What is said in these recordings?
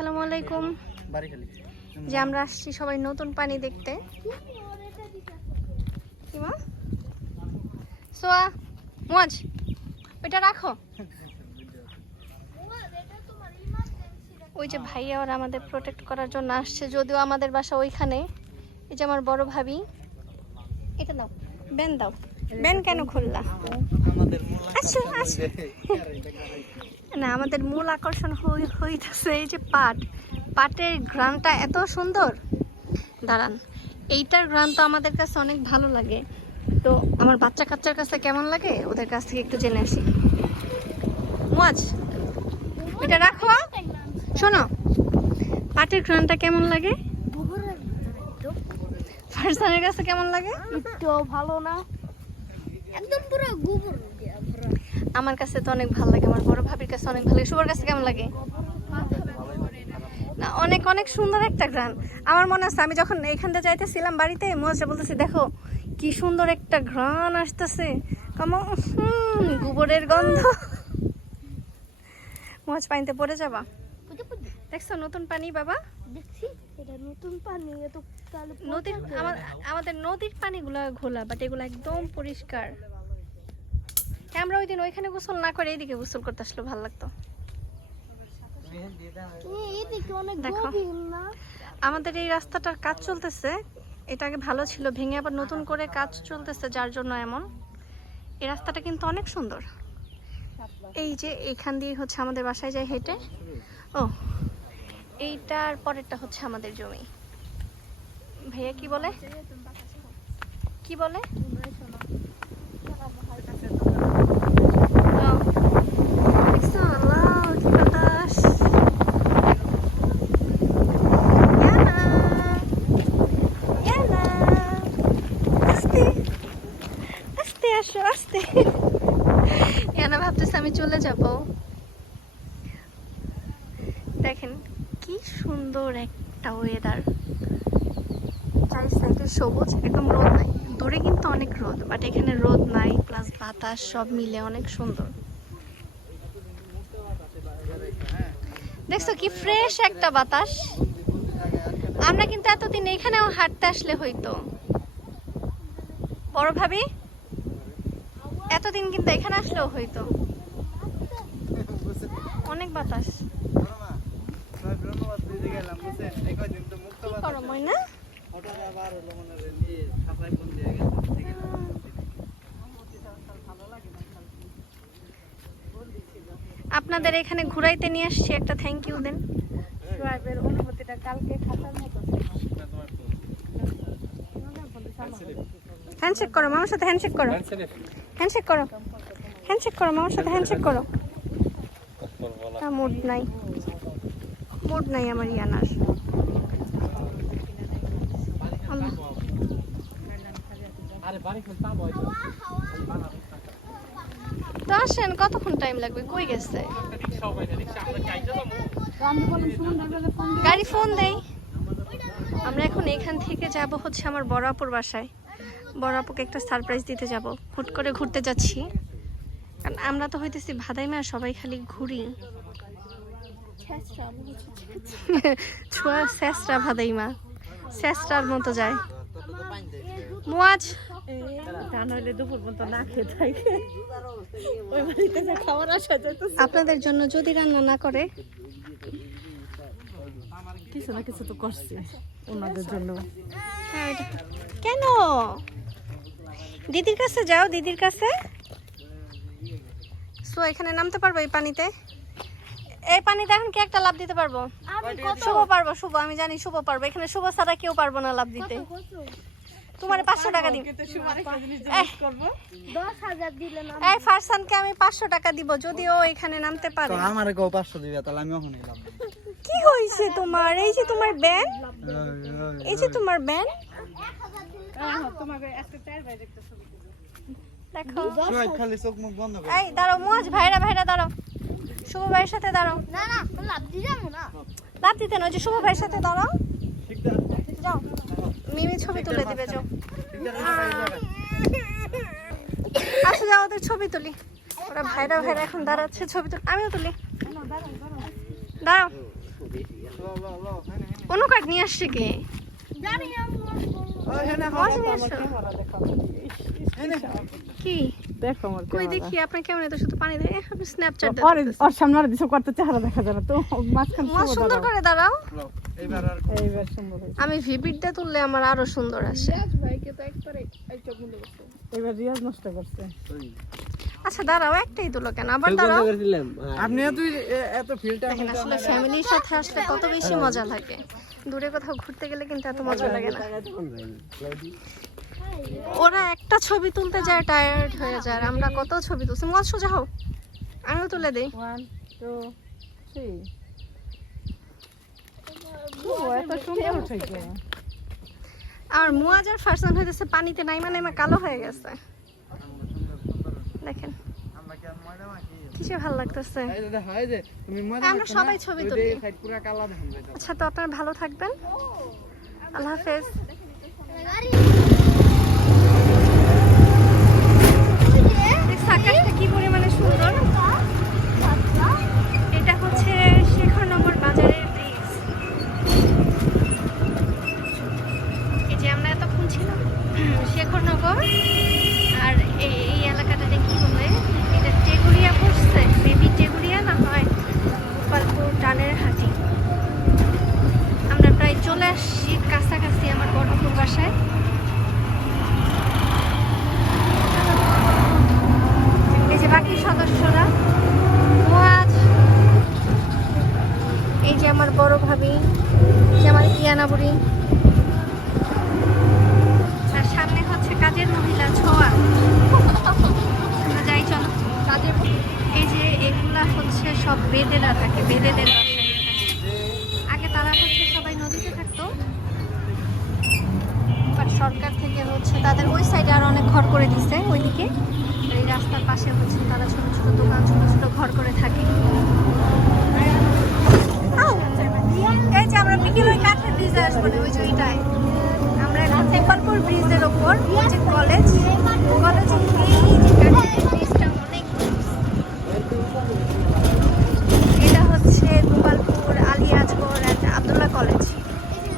আসসালামু আলাইকুম। যে আমরা আসছি সবাই নতুন পানি দেখতে। সোয়া মোয়াজ ওইটা রাখো। ওই যে ভাইয়া ওরা আমাদের প্রোটেক্ট করার জন্য আসছে, যদিও আমাদের বাসা ওইখানে। এই যে আমার বড় ভাবি, এটা দাও, বেন দাও। বেন কেন খুললা? আচ্ছা আচ্ছা, না আমাদের মূল আকর্ষণ হইতেছে এই যে পাটের ঘ্রাণটা এত সুন্দর। দাঁড়ান, এইটার ঘ্রাণ তো আমাদের কাছে অনেক ভালো লাগে, তো আমার বাচ্চা কাচ্চার কাছে কেমন লাগে ওদের কাছ থেকে একটু জেনে আসি। মোয়াজ এটা রাখো। শোনো, পাটের ঘ্রাণটা কেমন লাগে? ফারজানের কাছে কেমন লাগে? একটু ভালো না, একদম পুরো গোবর। আমার কাছে তো অনেক ভালো লাগে, আমার বড় ভাবির কাছে অনেক ভালো লাগে। শুভর কাছে কেমন লাগে? না, অনেক অনেক সুন্দর একটা ঘ্রাণ। আমার মনে আছে আমি যখন এইখান থেকে যাইতেছিলাম বাড়িতে, মোয়াজটা বলতেছি দেখো কি সুন্দর একটা ঘ্রাণ আসতেছে, গোবরের গন্ধ। মোয়াজ পানিতে পড়ে যাবা। দেখছো নতুন পানি বাবা? দেখছি এটা নতুন পানি। এত নদীর আমাদের নদীর পানিগুলো ঘোলা, বাট এগুলো একদম পরিষ্কার। আমরা ওই দিন ওইখানে গোসল না করে এইদিকে গোসল করতে আসলে ভালো লাগতো। দেখো আমাদের এই রাস্তাটার কাজ চলতেছে, এটা আগে ভালো ছিল, ভেঙে আবার নতুন করে কাজ চলতেছে, যার জন্য এমন। এই রাস্তাটা কিন্তু অনেক সুন্দর। এই যে এইখান দিয়ে হচ্ছে আমাদের বাসায় যায় হেঁটে। ও, এইটার পরেরটা হচ্ছে আমাদের জমি। ভাইয়া কি বলে কি বলে? ভাবতেছে আমি চলে যাব। দেখেন কি সুন্দর একটা ওয়েদার, চারি সাইডে সবুজ, একদম রোদ নাই। দূরে কিন্তু অনেক রোদ, বাট এখানে রোদ নাই, প্লাস বাতাস, সব মিলে অনেক সুন্দর। দেখছো কি ফ্রেশ একটা বাতাস। আমরা কিন্তু এতদিন এখানেও হাঁটতে আসলে হইতো। বড় ভাবি, এতদিন কিন্তু এখানে আসলেও হইতো, অনেক বাতাস। কি করো ময়না? আপনাদের এখানে ঘুরাইতে নিয়ে আসছি, একটা থ্যাংক ইউ দেন। অনুভূতিটা কালকে খাতার মতো। হ্যান্ডশেক করো মামার সাথে, হ্যান্ডশেক করো, হ্যান্ডশেক করো, হ্যান্ডশেক করো মামার সাথে, হ্যান্ডশেক করো। মুড নাই, মুড নাই আমার ইয়ানার। তো আসেন, কতক্ষণ টাইম লাগবে? কই গেছে গাড়ি? ফোন দেই। আমরা এখন এখান থেকে যাব হচ্ছে আমার বড় আপুর বাসায়। বড় আপুকে একটা সারপ্রাইজ দিতে যাব। হুট করে ঘুরতে যাচ্ছি, কারণ আমরা তো হইতেছি ভাদাইমা, সবাই খালি ঘুরি। ছোঁয়া শেষরা ভাদাইমা, শেষরার মতো যায়। মোয়াজ আপনাদের জন্য যদি রান্না না করে, কিছু না কিছু তো করছে ওনাদের জন্য। কেন? দিদির কাছে যাও, দিদির কাছে। সো এখানে নামতে পারবো এই পানিতে? এই পানিতে এখন কি একটা লাভ দিতে পারবো? শুভ পারবো, শুভ, আমি জানি শুভ পারবো। এখানে শুভ ছাড়া কেউ পারবো না লাভ দিতে। তোমার 500 টাকা দিব। এই ফারসানকে আমি 500 টাকা দিব যদি ও এখানে নামতে পারে। তো আমারে কেউ 500 দিবে, তাহলে আমি ওখানেই লাভ। কি হইছে তোমার? এই যে তোমার ব্যান, এই যে তোমার ব্যান, দেখো। খালি চোখ মুখ বন্ধ করে। এই দাঁড়াও মোয়াজ, ভাইরা দাঁড়াও, শুভ ভাইয়ের সাথে দাঁড়াও। না না, লাভ দি যাবো না, লাভ দিতে নয়, যে শুভ ভাইয়ের সাথে দাঁড়াও। যাও, মিমি ছবি তুলে দিবে, যাও। আচ্ছা যাও, ওদের ছবি তুলি। ওরা ভাইরা এখন দাঁড়াচ্ছে, ছবি তুলি, আমিও তুলি। দাঁড়াও, অন্য কাঠ নিয়ে আসছে কে? জানি না মাছ নিয়ে আসছো? কি দেখো আমার কই দেখি আপনার কেমন এত শুধু পানি দেয় আপনি স্ন্যাপচ্যাট ওর সামনে আর দিছো করতে চেহারা দেখা যায় না তো মাঝখান মাছ সুন্দর করে দাঁড়াও। এইবার আর এইবার সুন্দর হয়েছে। আমি ভিপিটটা তুললে আমার আরো সুন্দর আসে। এইবার রিয়াজ নষ্ট করছে। আচ্ছা দাঁড়াও, একটাই তুলো কেন, আবার দাঁড়াও। আপনি এত ফিল্টার দেখেন আসলে ফ্যামিলির সাথে আসলে কত বেশি মজা লাগে, দূরে কোথাও ঘুরতে গেলে কিন্তু এত মজা লাগে না। ওরা একটা ছবি তুলতে যায় টায়ার্ড হয়ে যায়, আর আমরা কত ছবি তুলছি। মজ সোজা হও, আমিও তুলে দিই। 1 2 3 ও এত সুন্দর হয়েছে। আর মুয়াজার ফারসান হইতেছে পানিতে নাইমা নাইমা কালো হয়ে গেছে। দেখেন আমরা কি আর ময়দা মাখি? কি যে ভালো লাগতেছে। এই দাদা হয় যে তুমি ময়দা আমরা মাখো সবাই না? ছবি ওই তুলি। যে সাইড পুরো কালা দেখুন যেটা। আচ্ছা তো আপনারা ভালো থাকবেন, আল্লাহ হাফেজ। দেখছো আকাশটা কি পরিমাণে সুন্দর। এটা হচ্ছে শেখরনগর বাজারের ব্রিজ। এই যে আমরা এতক্ষণ ছিলাম শেখরনগর, আর এই এলাকাটাতে কি বলে, এটা টেগুরিয়া পড়ছে, মেবি টেগুরিয়া না হয় গোপালপুর টানের হাটি। আমরা প্রায় চলে আসছি কাছাকাছি আমার বড়পুর বাসায়। এই যে বাকি সদস্যরা, মুয়াজ, এই যে আমার বড় ভাবি, এই যে আমার ইয়ানা বুড়ি, আর সামনে হচ্ছে কাজের মহিলা ছোঁয়া। আমরা যাই চলো কাজের। এই যে এগুলা হচ্ছে সব বেদেরা থাকে, বেদেদের বাসায় থাকে। আগে তারা হচ্ছে সবাই নদীতে থাকতো, বাট সরকার থেকে হচ্ছে তাদের ওই সাইডে আর অনেক ঘর করে দিছে ওইদিকে। এই রাস্তার পাশে হচ্ছে তারা ছোট ছোট দোকান, ছোট ছোট ঘর করে থাকে। আউ! এই যে আমরা বিকেলে ওই কাঠের ব্রিজে আসবো না, ওই যে ওইটায় আমরা এখন গোপালপুর ব্রিজের ওপর, ওই যে কলেজ, কলেজে এই যে কাঠের ব্রিজটা অনেক বড়। এটা হচ্ছে গোপালপুর আলী আজগর অ্যান্ড আব্দুল্লাহ কলেজ।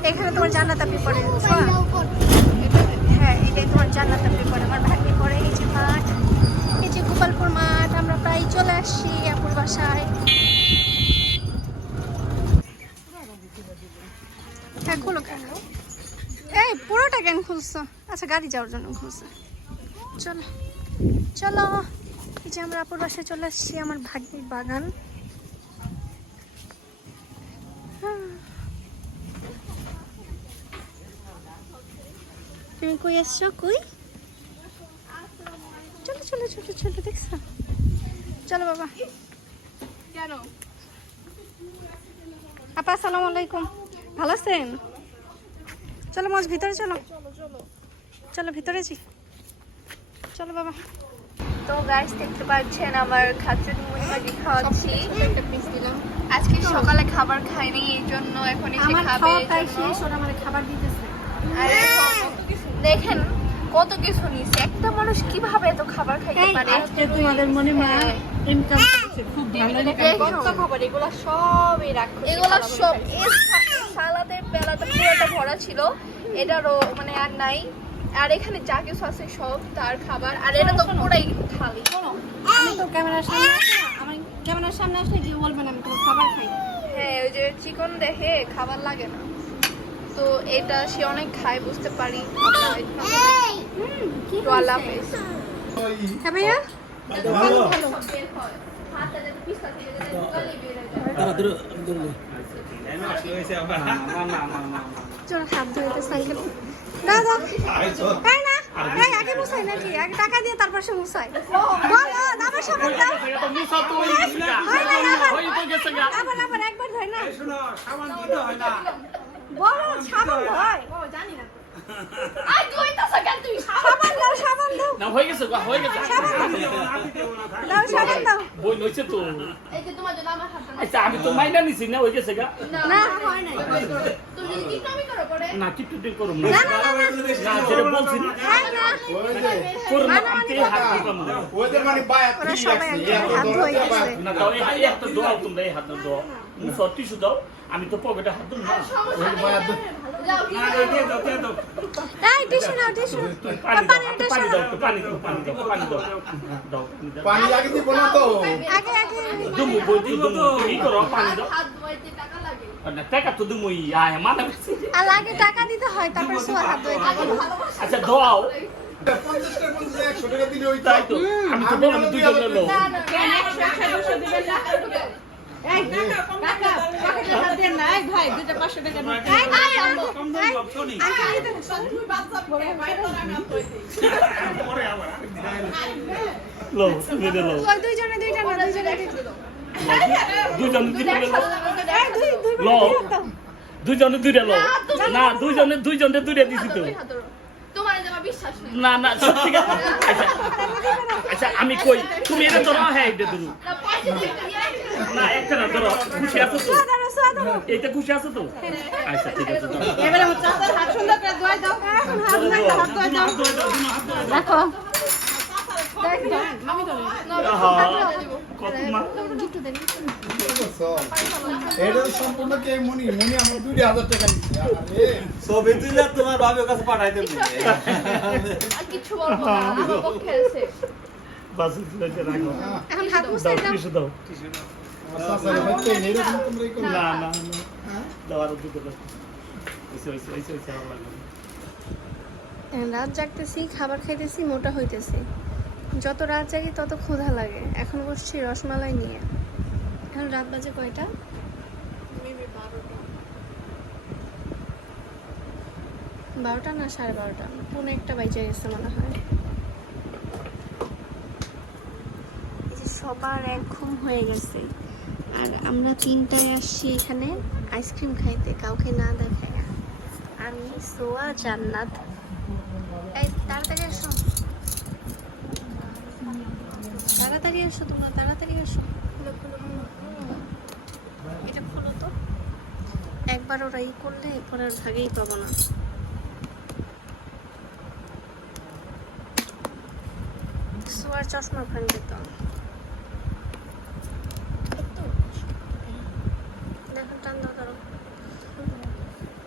এখানে তোমার জান্নাত আপনি পড়ে, হ্যাঁ এটাই তোমার জান্নাত আপনি পড়ে, আমার ভাগ্নি পড়ে। এই যে মাঠ, এই যে গোপালপুর মাঠ। আমরা প্রায় চলে আসছি আপুর বাসায়। হ্যাঁ খুলো কেন, এই পুরোটা কেন খুলছো? আচ্ছা গাড়ি যাওয়ার জন্য খুলছো। চলো চলো, এই যে আমরা আপুর বাসায় চলে আসছি, আমার ভাগ্নির বাগান। তুমি কই আসছো? কই? চলো চলো চলো চলো, দেখছো? চলো বাবা। কেন আপা আসসালামু আলাইকুম, ভালো আছেন? চলো মাছ ভিতরে চলো, চলো ভিতরে জি, চলো বাবা। তো গাইস দেখতে পাচ্ছেন আমার খাচ্চুরি মুড়ি ভাজি খাওয়াচ্ছি। আজকে সকালে খাবার খাইনি, এই জন্য এখন এসে আমার খাবে। খাওয়া প্রায় শেষ, ওরা আমার খাবার দিতেছে। আর এখন দেখেন কত কিছু নিছে, একটা মানুষ কিভাবে এত খাবার খাইতে পারে? আজকে তোমাদের মনে হয় ইনকাম করছে খুব ভালো ইনকাম। কত খাবার, এগুলো সবই রাখো। এগুলো সব সালাদের বেলাটা পুরোটা ভরা ছিল, এটারও মানে আর নাই। আর এখানে যা কিছু আছে সব তার খাবার, আর এটা তো পুরাই খালি। আমি তো ক্যামেরার সামনে আসি না, আমার ক্যামেরার সামনে আসলে কেউ বলবে না আমি তোমার খাবার খাই। হ্যাঁ ওই যে চিকন দেখে খাবার লাগে না, তো এটা সে অনেক খায় বুঝতে পারি। তো আল্লাহ হাফেজ। হ্যাঁ ভাইয়া, চলো হাত ধুইতে সাইকেল। দাদা তাই না, এই আগে মুছাই নাকি? আগে টাকা দিয়ে তারপর সে মুছাই। বলো আবার সাবান দাও। হয় না আবার আবার একবার ধয় না। বলো সাবান হয়, ও জানি না। আই তুই তো সকাল তুই সাবান দাও, সাবান দাও, না হয়ে গেছে হয়ে গেছে দাও সাবান দাও। বই নইছে তো। এই যে তোমার জন্য আমার হাত আচ্ছা আমি তো মাইনা নিছি না হয়ে গেছে গা। না হয় নাই। তুই যদি কি কামি করো পরে না কিট্টু টিক করুম না। না না না না যেটা বলছি না হয় না। করুম না আমি হাত দিতাম না। ওদের মানে বায়াত ওরা সবাই একদম হাত ধুয়ে গেছে। না তাও এই একটা দোয়া তোমরা এই হাত দোয়া মুসর টিস্যু দাও আমি তো পকেটে হাত দিই না যাও না দিয়ে দাও এই টিস্যু নাও টিস্যু পানি দাও পানি দাও পানি দাও পানি দাও দাও পানি লাগে দিব না তো আগে আগে দুমু বইতে দুমু কি করো পানি দাও হাত ধোয়াইতে টাকা লাগে না টাকা তো দুমু আয় মানা আর আগে টাকা দিতে হয় তারপর সোয়া হাত ধুয়ে দিতে হয়। আচ্ছা দাও 50 টাকা 100 টাকা দিলে ওই তাই তো আমি তো বললাম দুইজন লো এই কাকা পকেটে হাত দেন না এই ভাই 200 টাকা নোট কম দাম অপশনই লো তুমি লো ওই দুইজনে দুইটা না দুইজনে দুইটা দুইজন দিতে লো এই দুই লো দুইজনে দুইটা লো না দুইজনে দুইটা দিছি তো তোমার আমার বিশ্বাস নেই না না সত্যি কথা আচ্ছা আচ্ছা আমি কই তুমি এটা ধরো হ্যাঁ এটা ধরো না পয়সা দিয়ে না একটা না ধরো খুশি আছো তো সোয়া দাও এইটা খুশি আছো তো আচ্ছা ঠিক আছে দাও এবারে আমার চাচার হাত সুন্দর করে ধোয় দাও এখন হাত না হাত ধোয় দাও দেখো কত মা গিফট দেন এটা তো সম্পূর্ণ কে মনি আমার 2000 টাকা নিচ্ছে আরে সবে দিলে তোমার ভাবের কাছে পাঠাই দেব আর কিছু বলবো না আমার পক্ষে আছে বাস দিলে রাখো এখন হাত মুছতে দাও দাও কিছু দাও আমার সাসারে হচ্ছে এরকম তোমরা এই করো না না দাও আর দুটো দাও এসে ভালো লাগবে রাত জাগতেছি খাবার খাইতেছি মোটা হইতেছি যত রাত জাগি তত ক্ষুধা লাগে এখন বসছি রসমালাই নিয়ে এখন রাত বাজে কয়টা 12টা না 12:30 পৌনে একটা বাইজে গেছে মনে হয় এই যে সবার এক ঘুম হয়ে গেছে আর আমরা 3টায় আসছি এখানে আইসক্রিম খাইতে কাউকে না দেখায় আমি সোয়া জান্নাত এই তাড়াতাড়ি আসো তাড়াতাড়ি আসো তোমরা তাড়াতাড়ি আসো খুলো খুলো খুলো এটা খুলো তো একবার ওরা ই করলে এরপর আর ভাগেই পাবো না সোয়ার চশমা ভাঙবে তো দেখো টান দাও ধরো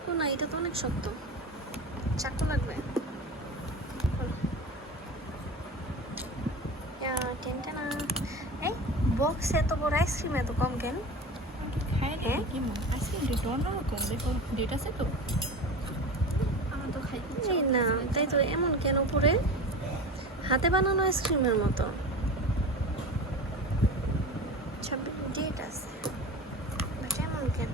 ও না এটা তো অনেক শক্ত চাকু লাগবে টেনটেনা এই বক্স এত বড় আইসক্রিম এত কম কেন হ্যাঁ আমার তো খাই না তাই তো এমন কেন পুরে হাতে বানানো আইসক্রিমের মতো ডেট আছে বাট এমন কেন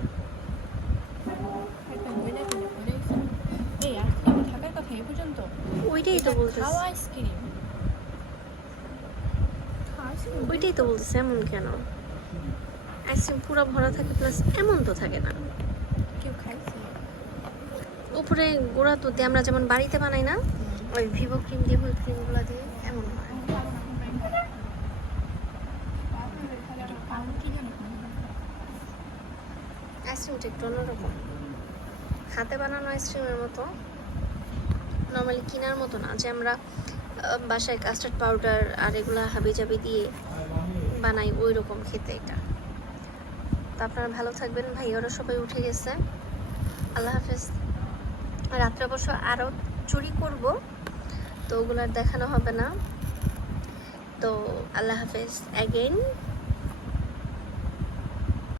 ওইটাই তো বলতেছি ওইটাই তো বলতেছে এমন কেন আইসক্রিম পুরো ভরা থাকে প্লাস এমন তো থাকে না উপরে গোড়া তো দিয়ে আমরা যেমন বাড়িতে বানাই না ওই ভিভো ক্রিম দিয়ে হুইপ ক্রিমগুলো দিয়ে এমন হয় আইসক্রিমটা একটু অন্যরকম হাতে বানানো আইসক্রিমের মতো নর্মালি কেনার মতো না যে আমরা বাসায় কাস্টার্ড পাউডার আর এগুলো হাবিজাবি দিয়ে বানাই ওই রকম খেতে এটা তো আপনারা ভালো থাকবেন ভাইয়ারা সবাই উঠে গেছে আল্লাহ হাফেজ রাত্রে অবশ্য আরও চুরি করব তো ওগুলো আর দেখানো হবে না তো আল্লাহ হাফেজ অ্যাগেন